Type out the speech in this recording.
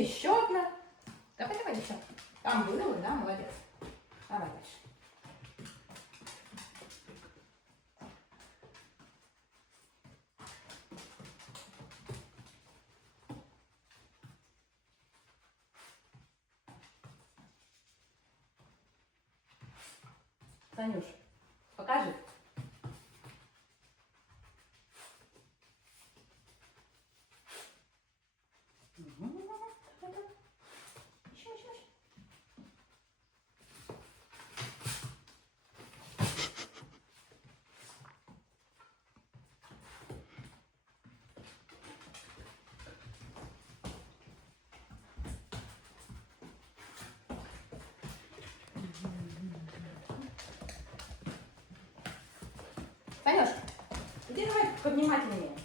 Еще одна. Давай, давай, еще. Там было, да, молодец. Давай дальше. Санюш, покажи. Еще. Санюш, иди давай повнимательнее.